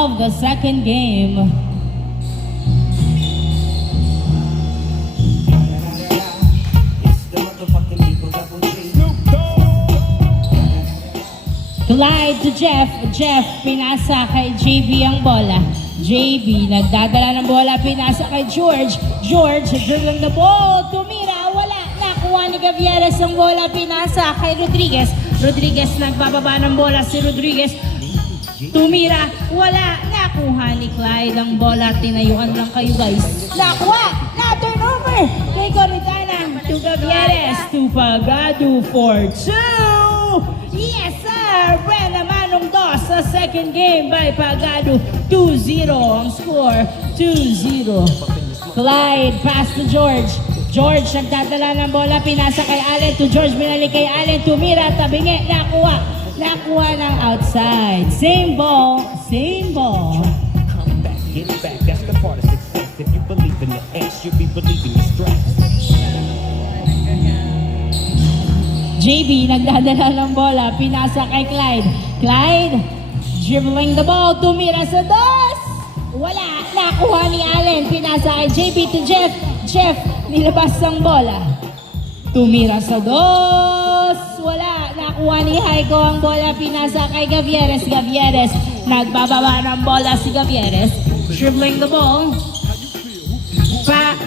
of the second game. Clyde to Jeff. Jeff, pinasa kay JB ang bola. JB, nagdadala ng bola, pinasa kay George. George, dribbling the ball. Tumira, wala. Nakuha ni Gavieres ang bola, pinasa kay Rodriguez. Rodriguez, nagbababa ng bola si Rodriguez. Tumira, wala. Nakuha ni Clyde ang bola. Tinayuan lang kayo guys. Nakuha! Na-turnover kay Coritana to Gavieres. To Pagado for 2! Yes sir! Brenda Manong Dos sa second game by Pagado. 2-0 ang score. 2-0. Clyde, pass to George. George, nagdadala ng bola. Pinasa kay Allen. To George, binalik kay Allen. Tumira, tabingi. Nakuha. Nakuha ng outside. Same ball. Same ball. Come back, get back. That's the part of success. If you believe in the ass, you'll be believing the stress. JB, nagdadala ng bola, pinasa kay Clyde. Clyde, dribbling the ball, tumira sa dos. Wala, nakuha ni Allen, pinasa kay JB to Jeff. Jeff, nilabas ang bola. Tumira sa dos. Wala, nakuha ni Haiko ang bola, pinasa kay Gavieres. Gavieres, nagbababa ng bola si Gavieres. Dribbling the ball.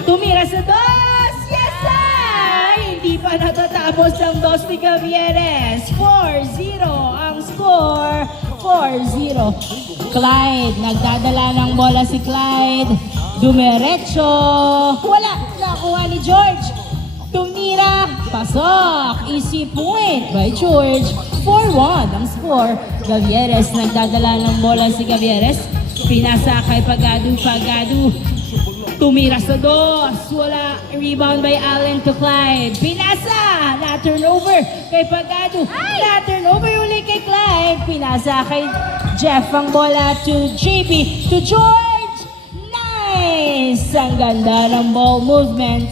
Tumira sa dos. Yes, sir! Hindi pa natatapos ang dos ni Gavieres. 4-0 ang score. 4-0. Clyde, nagdadala ng bola si Clyde. Dumiretso. Wala, nakuha ni George. Tumira, pasok. Easy point by George. 4-1 ang score. Gavieres, nagdadala ng bola si Gavieres. Pinasa kay Pagado. Pagado. Tumira sa dos. Wala. Rebound by Allen to Clyde. Pinasa. Na-turnover kay Pagado. Na-turnover uli kay Clyde. Pinasa kay Jeff ang bola to JB. To George. Nice. Ang ganda ng ball movement.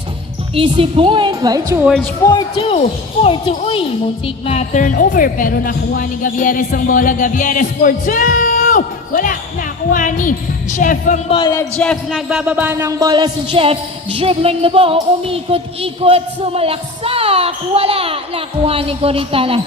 Easy point by George. 4-2. 4-2. Uy, muntik ma-turnover. Pero nakuha ni Gavieres ang bola. Gavieres 4-2. Wala, nakuha ni Jeff ang bola. Jeff, nagbababa ng bola si Jeff. Dribbling the ball, umikot-ikot, sumalaksak. Wala, nakuha ni Coritana.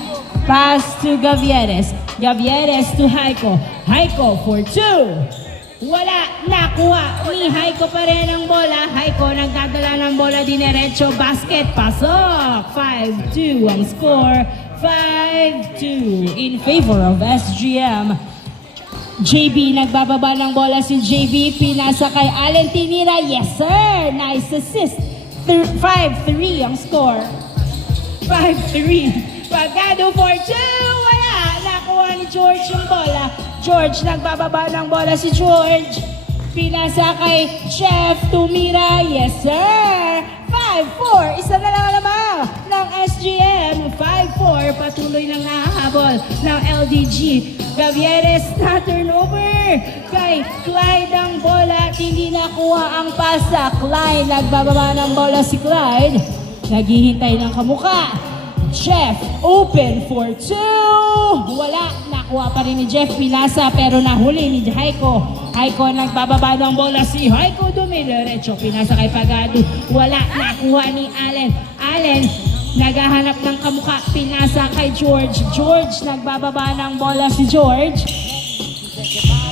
Pass to Gavieres. Gavieres to Haiko. Haiko for 2. Wala, nakuha ni Haiko pa rin ang bola. Haiko, nagdadala ng bola dinerecho. Basket, pasok. 5-2 ang score. 5-2 in favor of SGM. JB, nagbababa ng bola si JB. Pinasa kay Allen, tinira. Yes, sir! Nice assist. 5-3 ang score. 5-3. Pagado for 2. Wala. Nakuha ni George yung bola. George, nagbababa ng bola si George. Pinasa kay Jeff. Tumira. Yes, sir! 5-4. Isa na lang naman ng SGM. 5-4. Patuloy nang nahahabol ng LDG. Gavieres na turnover kay Clyde ang bola at hindi nakuha ang pasa. Clyde, nagbababa ng bola si Clyde. Naghihintay ng kamuka. Jeff, open for 2. Wala, nakuha pa rin ni Jeff. Pinasa pero nahuli ni Haiko. Haiko, nagbababa ng bola si Haiko. Dumiretso, pinasa kay Pagado. Wala, nakuha ni Allen. Allen, naghahanap ng kamuka, pinasa kay George. George, nagbababa ng bola si George.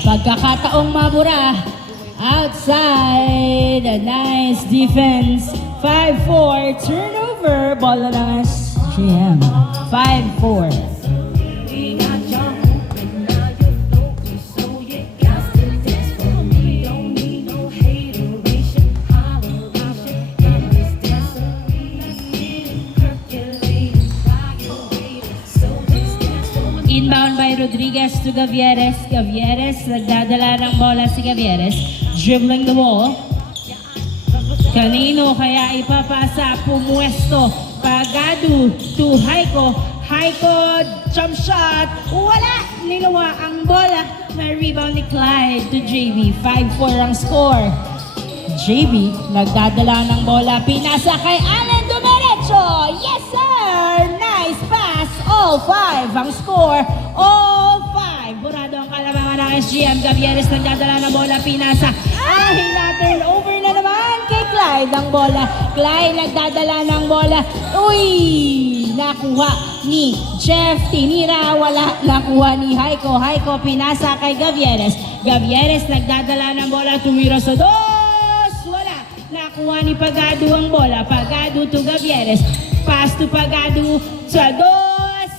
Pagkakataong mabura. Outside. A nice defense. 5-4. Turnover. Bola ng SGM. 5-4. Inbound by Rodriguez to Gavieres. Gavieres, nagdadala ng bola si Gavieres. Dribbling the ball. Kanino kaya ipapasa? Pumuesto. Pagado to Haiko. Haiko, jump shot. Wala! Nilawa ang bola. May rebound ni Clyde to JB. 5-4 ang score. JB, nagdadala ng bola. Pinasa kay Allen Dumiretso. Yes, sir! Nice pass. All 5 ang score. All 5. Burado ang kalabangan ng SGM. Gavieres nagdadala ng bola, pinasa. Turnover na naman kay Clyde ang bola. Clyde nagdadala ng bola. Uy! Nakuha ni Jeff. Tinira, wala. Nakuha ni Haiko. Haiko pinasa kay Gavieres. Gavieres nagdadala ng bola, tumira sa dos. Wala. Nakuha ni Pagado ang bola. Pagado to Gavieres. Pass to Pagado sa dos.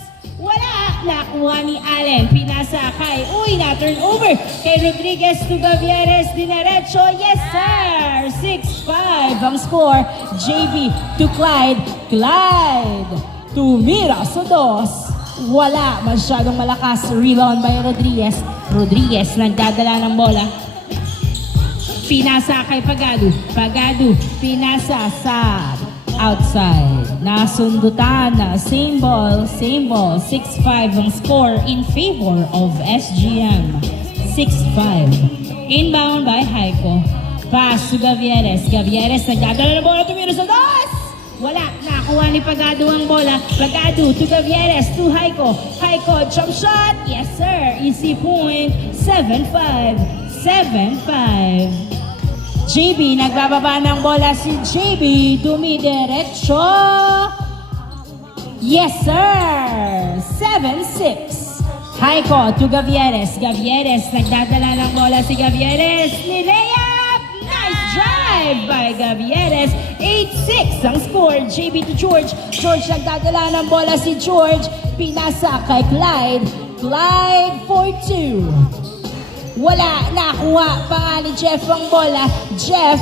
Wala. Nakuha ni Allen. Pinasa kay, na-turnover kay Rodriguez to Gavieres. Dinerecho. Yes, sir. 6-5 ang score. JB to Clyde. Clyde tumira sa dos. Wala. Masyadong malakas. Rebound by Rodriguez. Rodriguez nagdadala ng bola. Pinasa kay Pagado. Pagado. Pinasa sa outside. Nasundutan na same ball. 6-5 ang score in favor of SGM. 6-5. Inbound by Haiko. Pass to Gavieres. Gavieres nagdadala ng bola, tumira sa dos. Wala. Nakuha ni Pagado ang bola. Pagado to Gavieres to Haiko. Haiko jump shot. Yes sir. Easy point. 7-5. 7-5. JB, nagbababa ng bola si JB, dumidiretso. Yes, sir! 7-6. Haiko to Gavieres. Gavieres, nagdadala ng bola si Gavieres. Nilayap! Nice drive by Gavieres. 8-6 ang score. JB to George. George, nagdadala ng bola si George. Pinasa kay Clyde. Clyde for 2. Wala, nakuha pa nga ni Jeff ang bola. Jeff,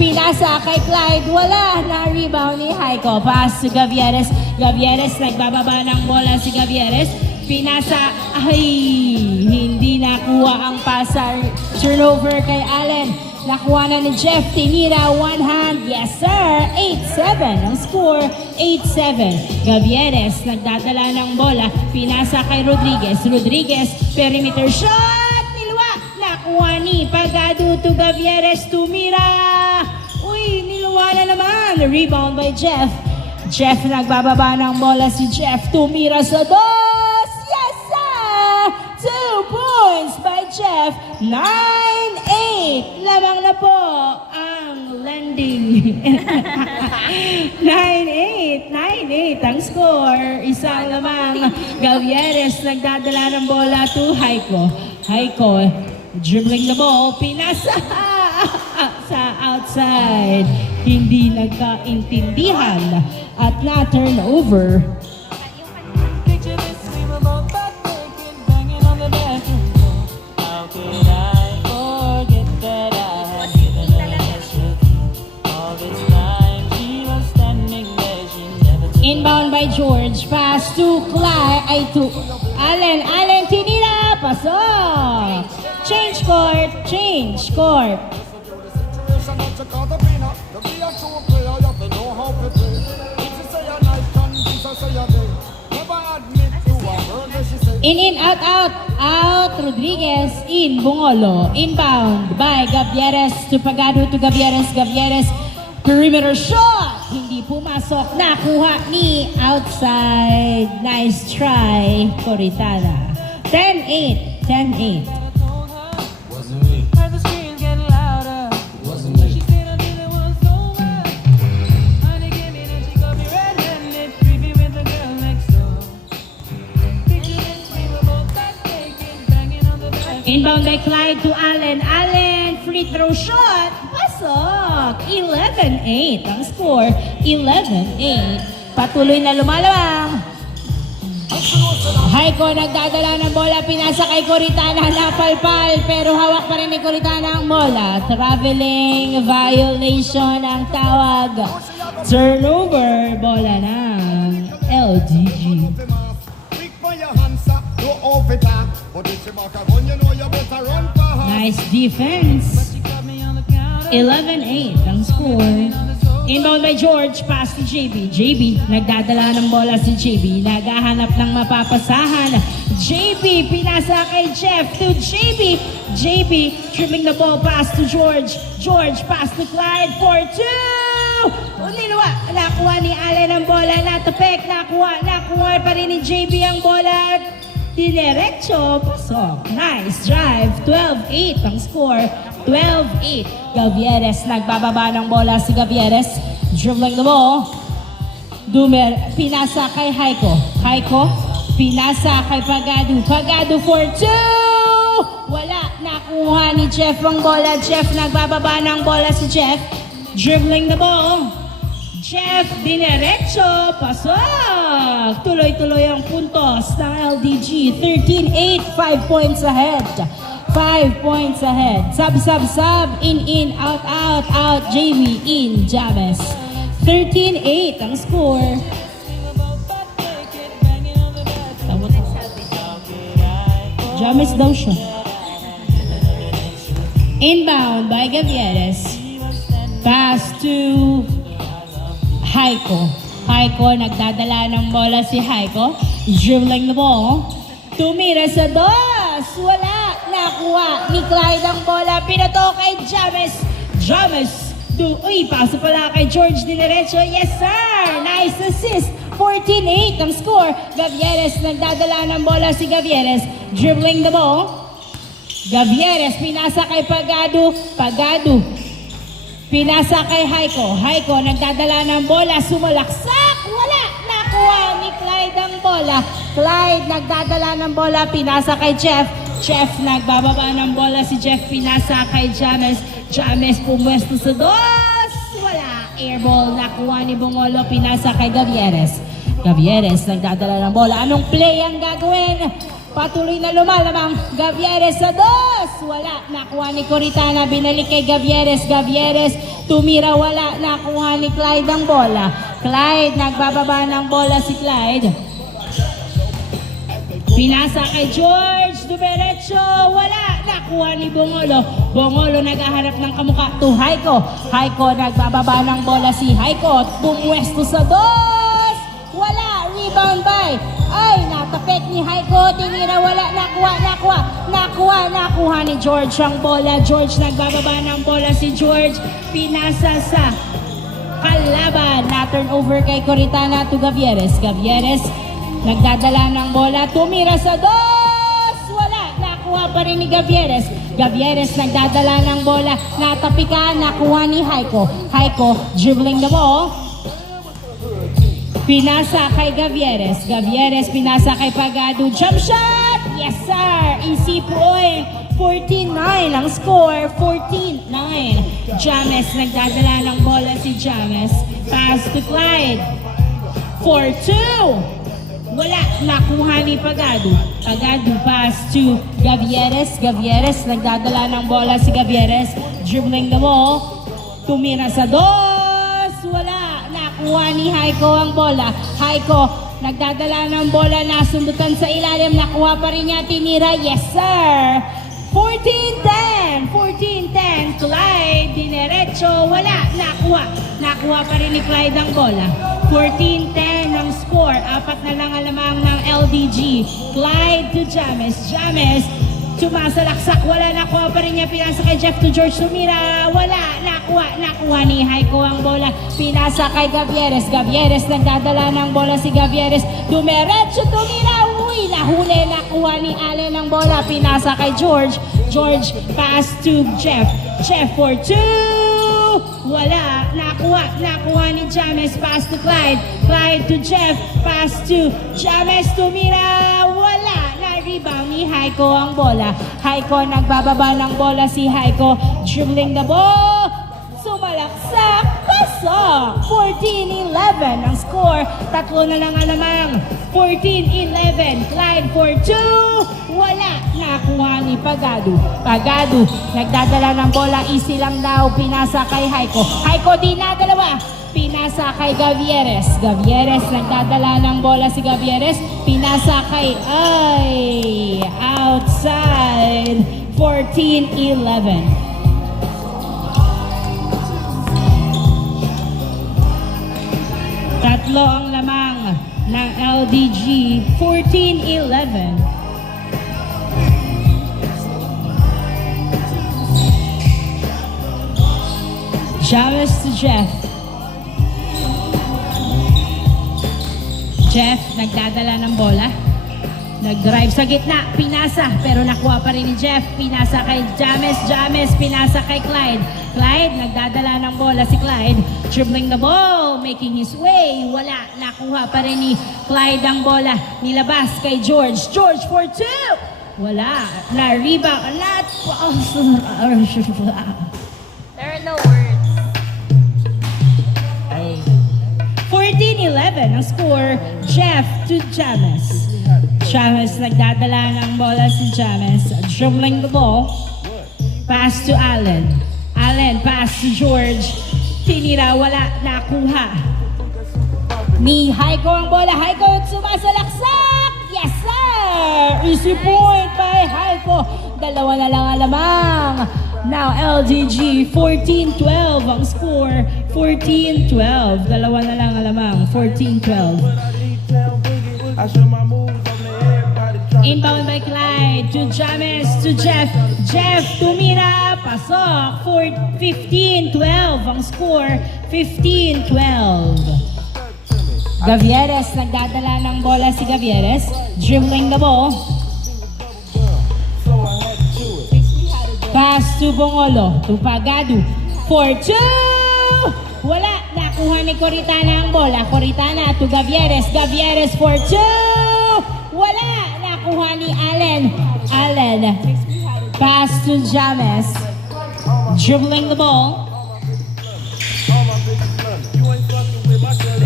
pinasa kay Clyde. Wala, na-rebound ni Haiko. Pass to Gavieres. Gavieres, nagbababa ng bola si Gavieres. Pinasa, hindi nakuha ang pasa. Turnover kay Allen. Nakuha na ni Jeff. Tinira, one hand. Yes, sir. 8-7 ang score. 8-7. Gavieres, nagdadala ng bola. Pinasa kay Rodriguez. Rodriguez, perimeter shot. Nakuha ni Pagado to Gavieres. Tumira. Niluwa na naman. Rebound by Jeff. Jeff, nagbababa ng bola si Jeff. Tumira sa dos. Yes, sir! 2 points by Jeff. 9-8. Lamang na po ang landing. 9-8. 9-8 ang score. Isa lamang. Gavieres nagdadala ng bola to Haiko. Haiko, dribbling the ball. Pinasa sa outside. Hindi nagkaintindihan at na-turnover. Picture this, we were both butt naked, banging on the bathroom floor. How could I forget that I had given her this truth? All this time she was standing there, she never took Inbound by George. Pass to Clyde. To Allen. Allen, tinira. Pasok. Change court. Change court. In, out, out. Out, Rodriguez. In, Bungolo. Inbound by Gavieres to Pagado to Gavieres. Gavieres, perimeter shot. Hindi pumasok. Nakuha ni outside. Nice try, Coritana. 10-8. 10-8. Heard the screams getting louder. She stayed until it was over. Honey came in and she got me red-handed, creepy with the girl next door. Picture this, we were both butt naked, banging on the bathroom. Inbound by Clyde to Allen. Allen, free throw shot. Pasok. 11-8 ang score. 11-8. Patuloy na lumalawang. Haiko nagdadala ng bola. Pinasa kay Coritana. Napalpal. Pero hawak pa rin ni Coritana ang bola. Traveling violation ang tawag. Turnover. Bola ng LGG. Nice defense. She caught me on the counter. 11-8 ang score. Inbound by George, pass to JB. JB, nagdadala ng bola si JB. Naghahanap ng mapapasahan. JB, pinasa kay Jeff to JB. JB, dribbling the ball, pass to George. George, pass to Clyde for 2. Uniluwa, nakuha ni Allen ang bola. Natapek, nakuha pa rin ni JB ang bola. dinerecho, pasok. Nice drive, 12-8 ang score. 12-8. Gavieres nagbababa ng bola si Gavieres. Dribbling the ball. Pinasa kay Haiko. Haiko, pinasa kay Pagado. Pagado for 2! Wala, nakuha ni Jeff ang bola. Jeff nagbababa ng bola si Jeff. Dribbling the ball. Jeff, dinerecho, pasok! Tuloy-tuloy ang puntos ng LDG. 13-8, 5 points ahead. 5 points ahead. Sub, in, out, Jamie, in, James. 13-8 ang score. James daw siya. Inbound by Gavieres. Pass to Haiko. Haiko, nagdadala ng bola si Haiko. Dribbling the ball. Tumira sa dos. Wala. Nakuha ni Clyde ang bola. Pinato kay James. James. Uy, paso pala kay George Dinerecho. Yes, sir. Nice assist. 14-8 ang score. Gavieres, nagdadala ng bola si Gavieres. Dribbling the ball. Gavieres, pinasa kay Pagado. Pagado. Pinasa kay Haiko. Haiko, nagdadala ng bola. Sumalaksak. Wala. Nakuha ni Clyde ang bola. Clyde, nagdadala ng bola. Pinasa kay Jeff. Jeff, nagbababa ng bola si Jeff. Pinasa kay James. James, pumwesto sa dos. Wala. Airball. Nakuha ni Bongolo. Pinasa kay Gavieres. Gavieres, nagdadala ng bola. Anong play ang gagawin? Patuloy na lumalamang Gavieres sa dos. Wala. Nakuha ni Coritana. Binalik kay Gavieres. Gavieres tumira. Wala. Nakuha ni Clyde ang bola. Clyde. Nagbababa ng bola si Clyde. Pinasa kay George. Duberecho. Wala. Nakuha ni Bongolo. Bongolo naghahanap ng kamukha to Haiko. Haiko. Nagbababa ng bola si Haiko. Bumwesto sa dos. Wala. Rebound by. Ay, natapik ni Haiko. Tinira, wala. Nakuha ni George ang bola. George, nagbababa ng bola si George. Pinasa sa kalaban. Na-turn over kay Coritana to Gavieres. Gavieres, nagdadala ng bola. Tumira sa dos. Wala. Nakuha pa rin ni Gavieres. Gavieres, nagdadala ng bola. Natapikan. Nakuha ni Haiko. Haiko, dribbling the ball. Pinasa kay Gavieres. Gavieres, pinasa kay Pagado. Jump shot! Yes, sir! Easy point. 14-9 ang score. 14-9. James, nagdadala ng bola si James. Pass to Clyde. 4-2. Wala. Nakuha ni Pagado. Pagado, pass to Gavieres. Gavieres, nagdadala ng bola si Gavieres. Dribbling the ball. Tumira sa dos. Wala. Nakuha ni Haiko ang bola. Haiko, nagdadala ng bola, nasundutan sa ilalim, nakuha pa rin niya, tinira, yes sir! 14-10! 14-10, Clyde, dinerecho, wala, nakuha pa rin ni Clyde ang bola. 14-10 ang score, apat na lang alamang ng LDG. Clyde to James, James, sumasalaksak, wala, nakuha pa rin niya, pinasa kay Jeff to George, tumira, wala, nakuha ni Haiko ang bola, pinasa kay Gavieres. Gavieres, nagdadala ng bola si Gavieres, dumeretso, tumira, uy, nahuli, nakuha ni Allen ang bola, pinasa kay George. George, pass to Jeff. Jeff for 2, wala, nakuha ni James, pass to Clyde. Clyde to Jeff, pass to James, tumira, wala, rebound ni Haiko ang bola. Haiko, nagbababa ng bola si Haiko. Dribbling the ball. Sumalaksak. Pasok. 14-11 ang score. Tatlo na lang alamang. 14-11. Clyde for 2. Wala. Nakuha ni Pagado. Pagado, nagdadala ng bola. Easy lang daw. Pinasa kay Haiko. Haiko, di na dalawa. Pinasa kay Gavieres. Gavieres, nagdadala ng bola si Gavieres. Pinasa kay, outside. 14-11. Tatlo ang lamang ng LDG. 14-11. James to Jeff. Jeff, nagdadala ng bola. Nag-drive sa gitna, pinasa, pero nakuha pa rin ni Jeff. Pinasa kay James, James, pinasa kay Clyde. Clyde, nagdadala ng bola si Clyde. Dribbling the ball, making his way. Wala, nakuha pa rin ni Clyde ang bola. Nilabas kay George. George for two! Wala, na-rebound. There are no words. 14-11 ang score, Jeff to James. James nagdadala ng bola si James. Dribbling the ball. Pass to Allen. Allen, pass to George. Tinira, wala, nakuha. Ni Haiko ang bola. Haiko sumasalaksak! Yes, sir! Easy point by Haiko. Dalawa na lang alamang. Now LDG, 14-12 ang score. 14-12. Dalawa na lang alamang. 14-12. Inbound by Clyde to James to Jeff. Jeff tumira, pasok. 15-12 ang score. 15-12. Gavieres, nagdadala ng bola si Gavieres. Dribbling the ball. Pass to Bongolo, to Pagadu. For two! Wala, nakuha ni Coritana ang bola. Coritana to Gavieres. Gavieres for two! Wala, nakuha ni Allen. Allen. Pass to James. Dribbling the ball.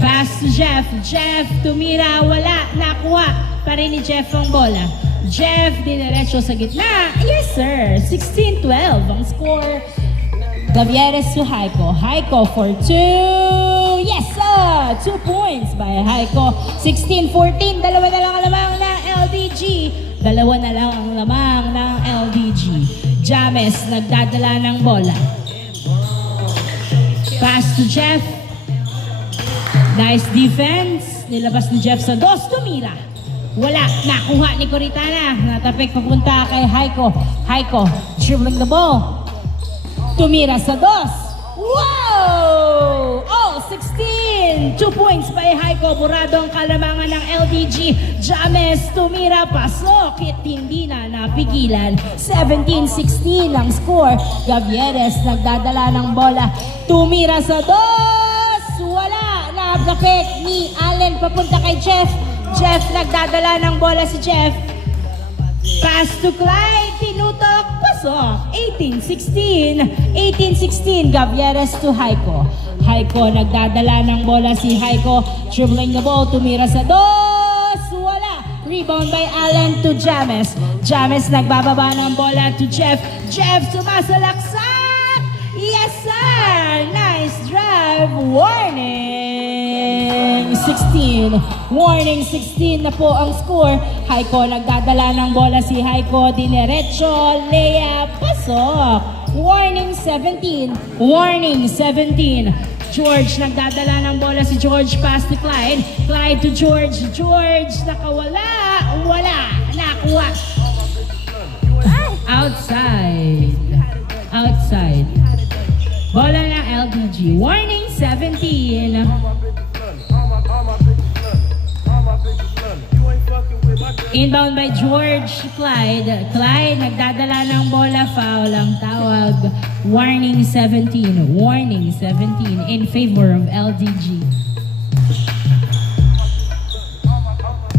Pass to Jeff. Jeff tumira. Wala, nakuha pa rin ni Jeff ang bola. Jeff diniretso sa gitna. Yes, sir. 16-12 ang score. Gavieres to Haiko. Haiko for two. Yes, sir. 2 points by Haiko. 16-14. Dalawa na lang ang lamang ng LDG. Dalawa na lang ang lamang ng LDG. James nagdadala ng bola. Pass to Jeff. Nice defense. Nilabas ni Jeff sa dos. Tumira. Wala, nakuha ni Coritana. Natapik papunta kay Haiko. Haiko, dribbling the ball. Tumira sa dos. Wow! Oh, 16! 2 points by Haiko. Burado ang kalamangan ng LDG. James tumira, pasok. At hindi na napigilan. 17-16 ang score. Gavieres nagdadala ng bola. Tumira sa dos. Wala, napapik ni Allen papunta kay Jeff. Jeff nagdadala ng bola si Jeff. Pass to Clyde, tinutok, pasok. 18-16. 18-16, Gavieres to Haiko. Haiko, nagdadala ng bola si Haiko. Dribbling the ball, tumira sa dos. Wala. Rebound by Allen to James. James nagbababa ng bola to Jeff. Jeff sumasalaksak. Yes, sir. Nice drive. Warning. 16. Warning 16 na po ang score. Haiko nagdadala ng bola si Haiko. Dinerecho, layup, pasok. Warning 17. Warning 17. George nagdadala ng bola si George. Pass to Clyde. Clyde to George. George nakawala. Wala. Nakuha. Outside. Outside. Bola ng LDG. Warning 17. Inbound by George Clyde. Clyde nagdadala ng bola, foul ang tawag. Warning 17. Warning 17 in favor of LDG.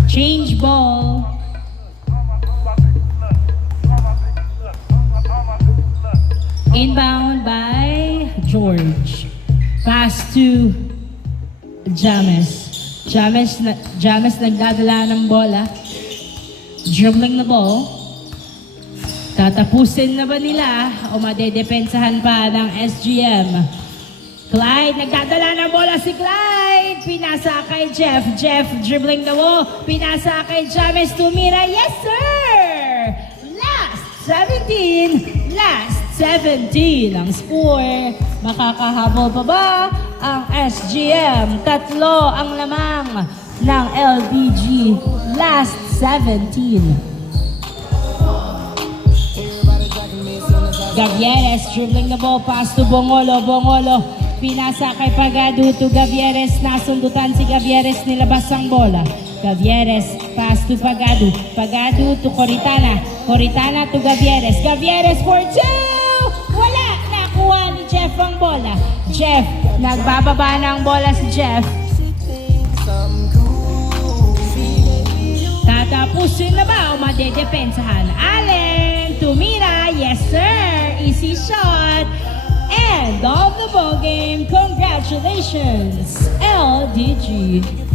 Change ball. Inbound by George. Pass to James. James nagdadala ng bola. Dribbling the ball. Tatapusin na ba nila o madedepensahan pa ng SGM? Clyde, nagdadala ng bola si Clyde. Pinasa kay Jeff. Jeff dribbling the ball. Pinasa kay James. Tumira. Yes, sir! Last 17. Last 17 ang score. Makakahabol pa ba ang SGM? Tatlo ang lamang ng LDG. Last 17. Gavieres dribbling the ball, pass to Bongolo. Bongolo, pinasa kay Pagadu to Gavieres. Nasundutan si Gavieres, nilabas ang bola. Gavieres, pass to Pagadu. Pagadu to Coritana. Coritana to Gavieres. Gavieres for 2! Wala! Nakuha ni Jeff ang bola. Jeff, nagbababa ng bola si Jeff. Tatapusin na ba o madedepensahan? Allen, tumira. Yes, sir. Easy shot. End of the ball game. Congratulations, LDG.